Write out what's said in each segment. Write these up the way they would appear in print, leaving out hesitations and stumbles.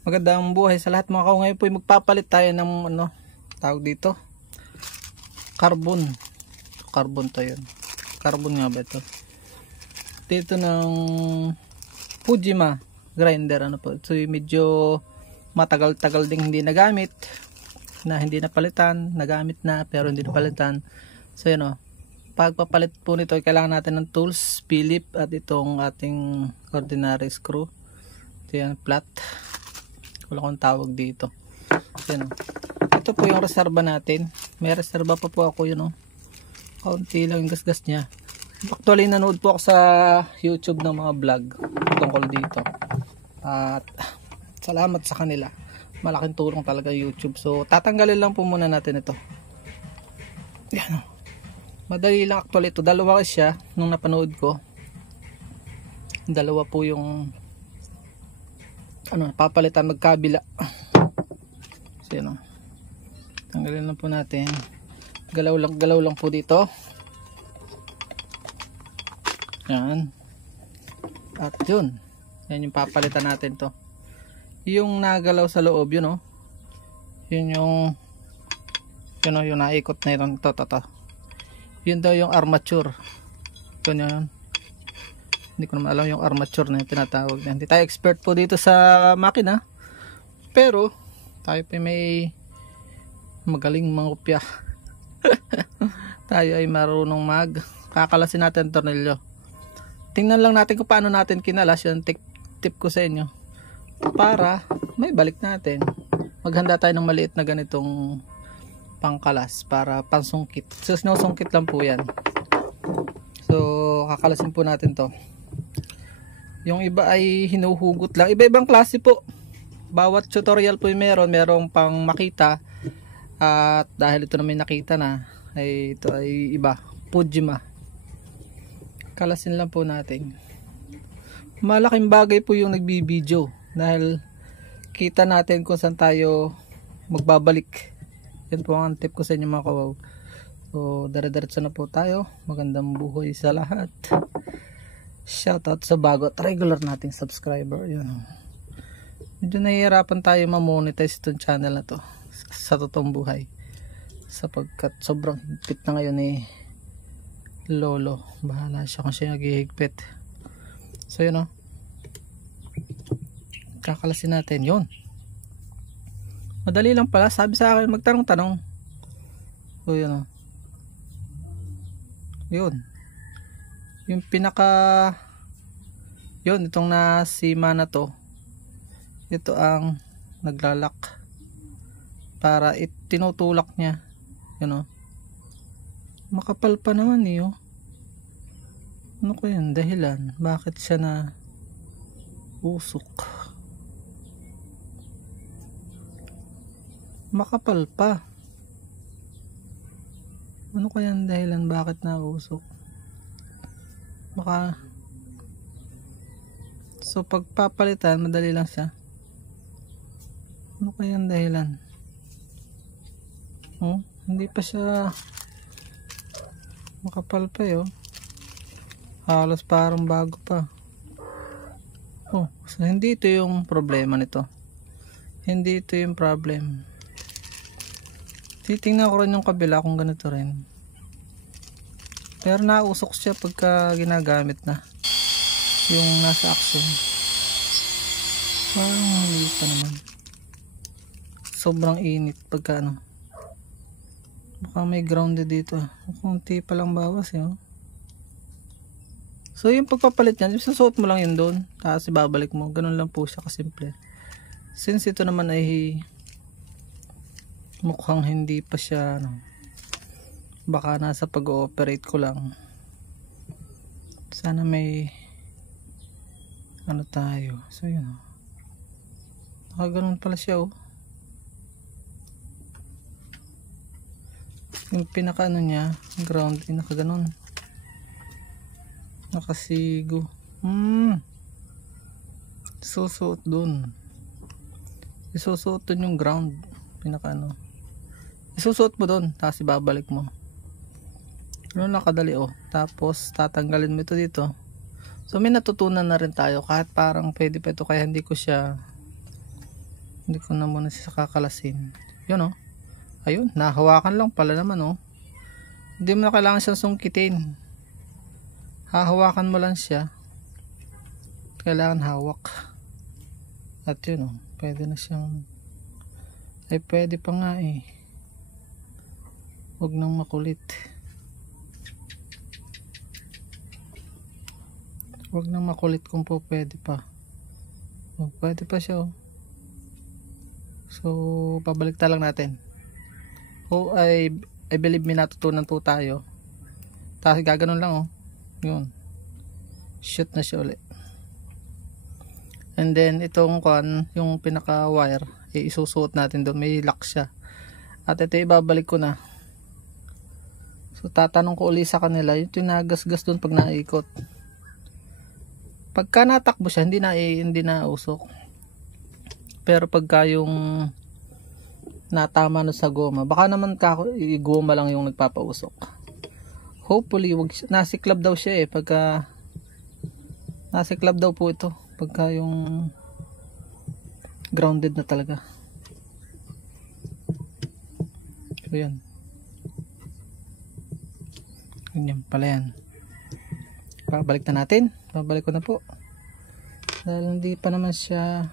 Magandang buhay sa lahat mga kao. Ngayon po ay magpapalit tayo ng tawag dito, carbon to yun. Carbon nga ba ito? Dito ng Fujima grinder po. So medyo matagal-tagal ding hindi nagamit, hindi napalitan, nagamit na pero hindi napalitan. So yun pagpapalit po nito kailangan natin ng tools, Philip at itong ating ordinary screw. Ito yan, flat. Wala akong tawag dito. Yan, ito po yung reserva natin. May reserva pa po ako yun. Kaunti lang yung gasgas niya. Actually nanood po ako sa YouTube ng mga vlog tungkol dito. At salamat sa kanila. Malaking tulong talaga YouTube. So tatanggalin lang po muna natin ito. Yan. Madali lang actually ito. Dalawa siya nung napanood ko. Dalawa po yung papalitan magkabila. So yun tanggalin lang po natin. Galaw lang po dito. Yan. At yun. Yan yung papalitan natin to. Yung nagalaw sa loob yun yun yung naikot na yun. To. Yun daw yung armature. Yun. Hindi ko naman alam yung armature na yung tinatawag na. Hindi tayo expert po dito sa makina. Pero tayo pa may magaling mangupya. Tayo ay marunong kakalasin natin tornilyo. Tingnan lang natin kung paano natin kinalas. Yung tip ko sa inyo. Para may balik natin. Maghanda tayo ng maliit na ganitong pangkalas para pansungkit. So sinusungkit lang po yan. So kakalasin po natin to. Yung iba ay hinuhugot lang. Iba-ibang klase po. Bawat tutorial po yung merong pang makita. At dahil ito na may nakita na, ay ito ay iba. Fujima. Kalasin lang po natin. Malaking bagay po yung nagbibideo. Dahil kita natin kung saan tayo magbabalik. Yan po ang tip ko sa inyo mga kawaw. So, dire-diretso na po tayo. Magandang buhay sa lahat. Shoutout sa bago at regular nating subscriber. Yun. Medyo nahihirapan tayo ma-monetize itong channel na to sa totoong buhay. Sapagkat sobrang higpit na ngayon Lolo. Bahala siya kung siya naghihigpit. So yun kakalasin natin yun. Madali lang pala. Sabi sa akin magtanong-tanong. So yun yun. Yung itong nasima na to, ito ang naglalak para tinutulak niya makapal pa naman ano ko yan dahilan bakit siya na usok, makapal pa, ano ko yan dahilan bakit na usok. So pagpapalitan madali lang siya. Ano kaya ang dahilan? Hindi pa siya makapal pa halos parang bago pa. So hindi ito yung problema nito. Hindi ito yung problem. Titingnan ko rin yung kabila kung ganito rin. Pero nausok siya pagka ginagamit na yung nasa action. Parang mali pa naman. Sobrang init pagka baka may grounded dito. Kunti pa lang bawas So yung pagpapalit niyan, susuot mo lang yun doon. Tapos ibabalik mo. Ganun lang po siya kasimple. Since ito naman ay mukhang hindi pa siya baka nasa pag-ooperate ko lang. Sana may tayo. So yun nakaganon pala siya yung pinaka niya ground nakaganon nakasigo. Susuot dun, isusuot dun yung ground pinaka isusuot mo dun tapos ibabalik mo. Nakadali tapos tatanggalin mo ito dito. So may natutunan na rin tayo kahit parang pwede pa ito kaya hindi ko siya Hindi ko na muna siya kakalasin. Yun oh. Ayun, nahawakan lang pala naman oh. Hindi mo na kailangan siyang sungkitin. Hahawakan mo lang siya. Kailangan hawak. At yun oh, pwede na siyang, ay pwede pa nga eh. Huwag nang makulit. Huwag nang makulit kung po pwede pa. Oh, pwede pa siya oh. So, pabalik lang natin. Oh, I believe may natutunan po tayo. Tapos gaganon lang oh. Yun. Shoot na siya ulit. And then itong yung pinaka wire, isusuot natin doon. May lock siya. At ito ibabalik ko na. So tatanong ko uli sa kanila, yung tinagasgas doon pag naikot. Pagka natakbo siya, hindi na usok. Pero pagka yung natama na sa goma, baka naman goma lang yung nagpapausok. Hopefully, nasiklab daw siya eh. Pagka nasiklab daw po ito. Pagka yung grounded na talaga. So yan. Ganyan pala yan. Babalik na natin. Babalik ko na po. Dahil hindi pa naman siya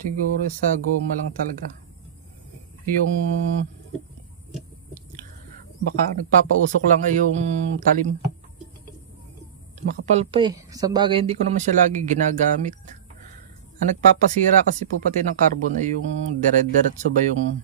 siguro sa goma lang talaga. Yung baka nagpapausok lang ay yung talim. Makapal pa eh. Sa bagay hindi ko naman siya lagi ginagamit. Ang nagpapasira kasi po pati ng carbon ay yung dire-diretso ba yung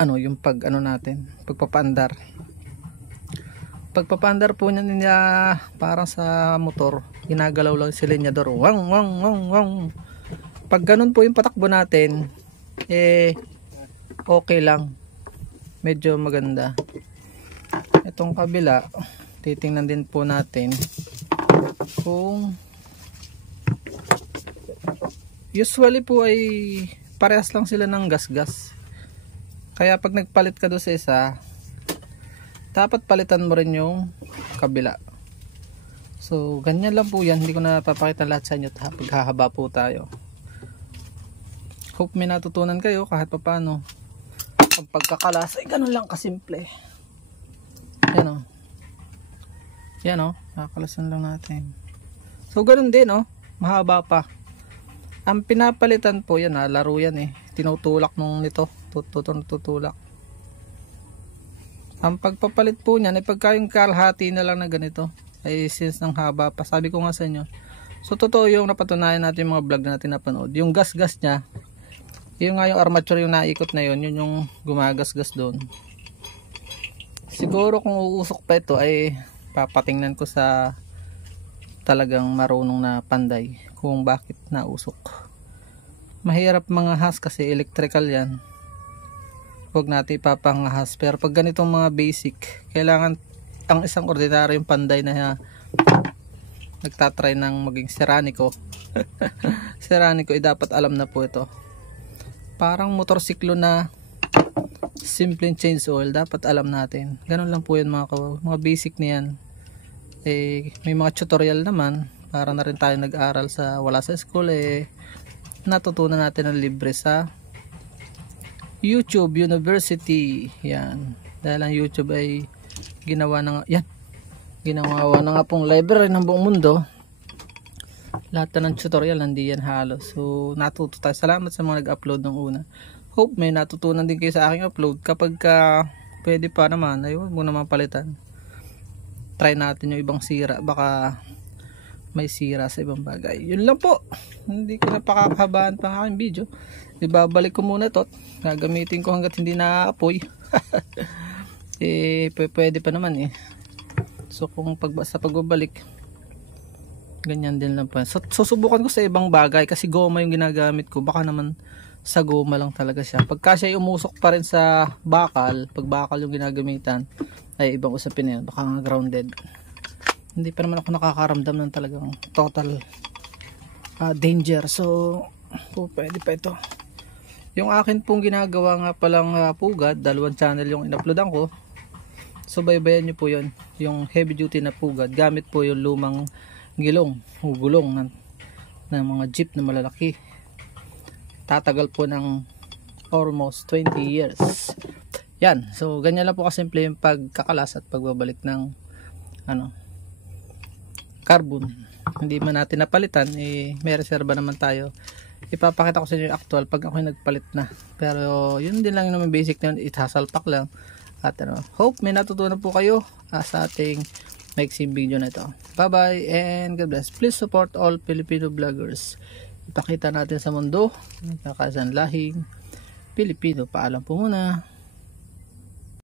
yung pagpapaandar. Pagpapaandar po niya parang sa motor, ginagalaw lang si linyador. Wang wang wang wang. Pag ganun po yung patakbo natin, okay lang. Medyo maganda. Itong kabila, titingnan din po natin kung usually po ay parehas lang sila ng gas-gas. Kaya pag nagpalit ka doon sa isa, dapat palitan mo rin yung kabila. So ganyan lang po yan. Hindi ko na papakita lahat sa inyo pag hahaba po tayo. Hope may natutunan kayo kahit paano. Ang pagkakalas ay ganun lang kasimple. Yan o. Yan o. Kakalasan lang natin. So ganun din o. Mahaba pa. Ang pinapalitan po yan laro yan eh. Tinutulak nung nito. Tutulak. Ang pagpapalit po niyan ay pagka yung kalahati na lang na ganito ay since ng haba pa. Sabi ko nga sa inyo. So totoo yung napatunayan natin yung mga vlog na natin napanood. Yung gas-gas niya, yung nga yung armature yung naikot na yun yung gumagasgas doon. Siguro kung uusok pa ito ay papatingnan ko sa talagang marunong na panday kung bakit nausok. Mahirap mga has kasi electrical yan. Huwag natin ipapangahas. Pero pag ganitong mga basic, kailangan ang isang ordinaryo yung panday na nagtatry ng maging seraniko. Seraniko ay dapat alam na po ito. Parang motorsiklo na simple change oil, dapat alam natin. Ganun lang po yun mga basic niyan. May mga tutorial naman para na rin tayo nag-aral wala sa school natutunan natin ng libre sa YouTube University. Yan. Dahil ang YouTube ay ginawa na nga pong library ng buong mundo. Lahat na ng tutorial nandiyan halos. So natuto tayo. Salamat sa mga nag-upload ng una. Hope may natutunan din kayo sa aking upload. Kapag pwede pa naman, ay huwag mo naman palitan. Try natin yung ibang sira. Baka may sira sa ibang bagay. Yun lang po. Hindi ko na pakakahabaan pa ang aking video. Ibabalik ko muna ito. Gagamitin ko hanggat hindi na-apoy. Pwede pa naman eh. So kung sa pagbabalik, ganyan din lang po. So susubukan ko sa ibang bagay kasi goma yung ginagamit ko. Baka naman sa goma lang talaga siya. Pagka siya umusok pa rin sa bakal, pag bakal yung ginagamitan, ay ibang usapin na yun. Baka nga grounded. Hindi pa naman ako nakakaramdam ng talagang total danger. So pwede pa ito. Yung akin pong ginagawa nga palang pugad, 2 channel yung in-uploadan ko. So baybayan nyo po yun. Yung heavy duty na pugad. Gamit po yung lumang gulong ng mga jeep na malalaki. Tatagal po ng almost 20 years. Yan, so ganyan lang po kasimple yung pagkakalas at pagbabalik ng carbon. Hindi man natin napalitan, may reserba naman tayo. Ipapakita ko sa inyo yung actual pag ako nagpalit na. Pero yun din lang naman basic na yun, itasalpak lang. At hope may natutunan po kayo sa ating maiksing video na ito. Bye bye and God bless. Please support all Filipino vloggers. Ipakita natin sa mundo, kakasang lahing Pilipino. Paalam po muna.